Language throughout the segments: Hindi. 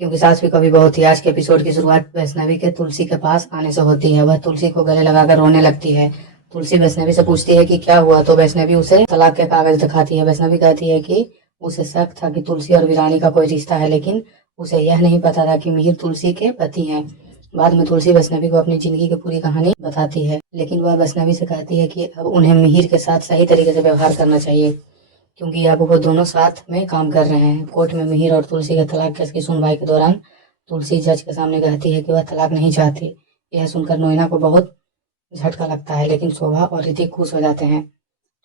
क्योंकि सास भी कभी बहुत थी। आज के एपिसोड की शुरुआत वैष्णवी के तुलसी के पास आने से होती है। वह तुलसी को गले लगाकर रोने लगती है। तुलसी वैष्णवी से पूछती है कि क्या हुआ, तो वैष्णवी उसे तलाक के कागज दिखाती है। वैष्णवी कहती है कि उसे शक था कि तुलसी और वीरानी का कोई रिश्ता है, लेकिन उसे यह नहीं पता था कि मिहिर तुलसी के पति हैं। बाद में तुलसी वैष्णवी को अपनी जिंदगी की पूरी कहानी बताती है, लेकिन वह वैष्णवी से कहती है कि अब उन्हें मिहिर के साथ सही तरीके से व्यवहार करना चाहिए, क्योंकि अब वो दोनों साथ में काम कर रहे हैं। कोर्ट में मिहिर और तुलसी के तलाक केस की सुनवाई के दौरान तुलसी जज के सामने कहती है कि वह तलाक नहीं चाहती। यह सुनकर नोएना को बहुत झटका लगता है, लेकिन शोभा और ऋतिक खुश हो जाते हैं।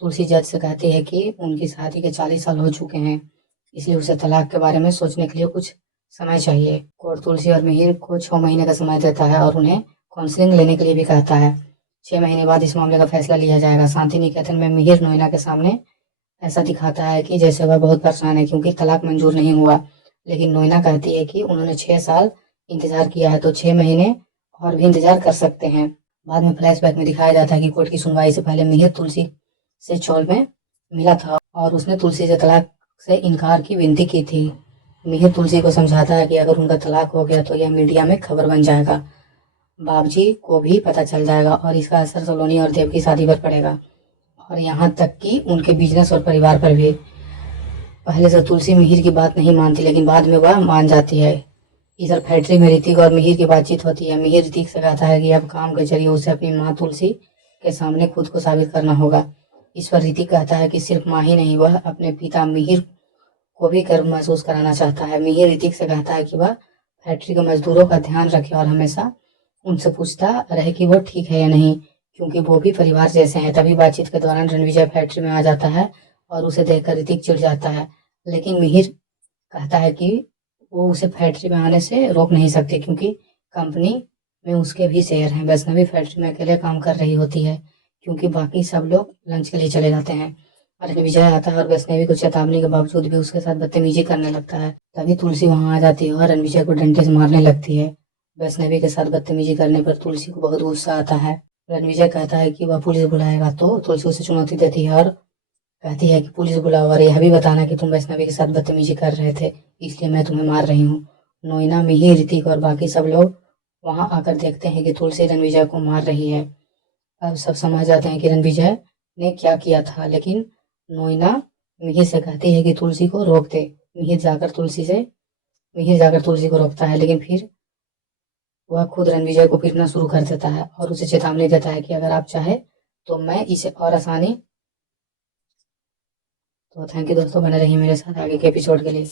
तुलसी जज से कहती है कि उनकी शादी के 40 साल हो चुके हैं, इसलिए उसे तलाक के बारे में सोचने के लिए कुछ समय चाहिए। कोर्ट तुलसी और मिहिर को 6 महीने का समय देता है और उन्हें काउंसलिंग लेने के लिए भी कहता है। 6 महीने बाद इस मामले का फैसला लिया जाएगा। शांति निकेतन में मिहिर नोएना के सामने ऐसा दिखाता है कि जैसे वह बहुत परेशान है क्योंकि तलाक मंजूर नहीं हुआ, लेकिन नोएना कहती है कि उन्होंने 6 साल इंतजार किया है, तो 6 महीने और भी इंतजार कर सकते हैं। बाद में फ्लैशबैक में दिखाया जाता है कि कोर्ट की सुनवाई से पहले मिहिर तुलसी से चौल में मिला था और उसने तुलसी से तलाक से इनकार की विनती की थी। मिहिर तुलसी को समझाता है कि अगर उनका तलाक हो गया तो यह मीडिया में खबर बन जाएगा, बाबूजी को भी पता चल जाएगा और इसका असर सलोनी और देव की शादी पर पड़ेगा, और यहाँ तक कि उनके बिजनेस और परिवार पर भी। पहले से तुलसी मिहिर की बात नहीं मानती, लेकिन बाद में वह मान जाती है। इधर फैक्ट्री में ऋतिक और मिहिर की बातचीत होती है। मिहिर ऋतिक से कहता है कि अब काम के जरिए उसे अपनी माँ तुलसी के सामने खुद को साबित करना होगा। इस पर ऋतिक कहता है कि सिर्फ माँ ही नहीं, वह अपने पिता मिहिर को भी गर्व महसूस कराना चाहता है। मिहिर ऋतिक से कहता है कि वह फैक्ट्री के मजदूरों का ध्यान रखे और हमेशा उनसे पूछता रहे कि वो ठीक है या नहीं, क्योंकि वो भी परिवार जैसे हैं। तभी बातचीत के दौरान रणविजय फैक्ट्री में आ जाता है और उसे देखकर ऋतिक चिढ़ जाता है, लेकिन मिहिर कहता है कि वो उसे फैक्ट्री में आने से रोक नहीं सकते क्योंकि कंपनी में उसके भी शेयर हैं। वैष्णवी फैक्ट्री में अकेले काम कर रही होती है क्योंकि बाकी सब लोग लंच के लिए चले जाते हैं। रणविजय आता है और वैष्णवी को चेतावनी के बावजूद भी उसके साथ बदतमीजी करने लगता है। तभी तुलसी वहां आ जाती है और रणविजय को डंडे से मारने लगती है। वैष्णवी के साथ बदतमीजी करने पर तुलसी को बहुत गुस्सा आता है। रणविजय कहता है कि वह पुलिस बुलाएगा, तो तुलसी उसे चुनौती देती है और कहती है कि पुलिस बुलाओ और यह भी बताना कि तुम वैष्णवी के साथ बदतमीजी कर रहे थे, इसलिए मैं तुम्हें मार रही हूँ। नोएना, मिहिर, ऋतिक और बाकी सब लोग वहां आकर देखते हैं कि तुलसी रणविजय को मार रही है। अब सब समझ जाते हैं कि रणविजय ने क्या किया था, लेकिन नोएना मिहिर से कहती है कि तुलसी को रोक दे। मिहिर जाकर तुलसी को रोकता है, लेकिन फिर वह खुद रणविजय को पीटना शुरू कर देता है और उसे चेतावनी देता है कि अगर आप चाहे तो मैं इसे और आसानी। तो थैंक यू दोस्तों, बने रहिए मेरे साथ आगे के एपिसोड के लिए।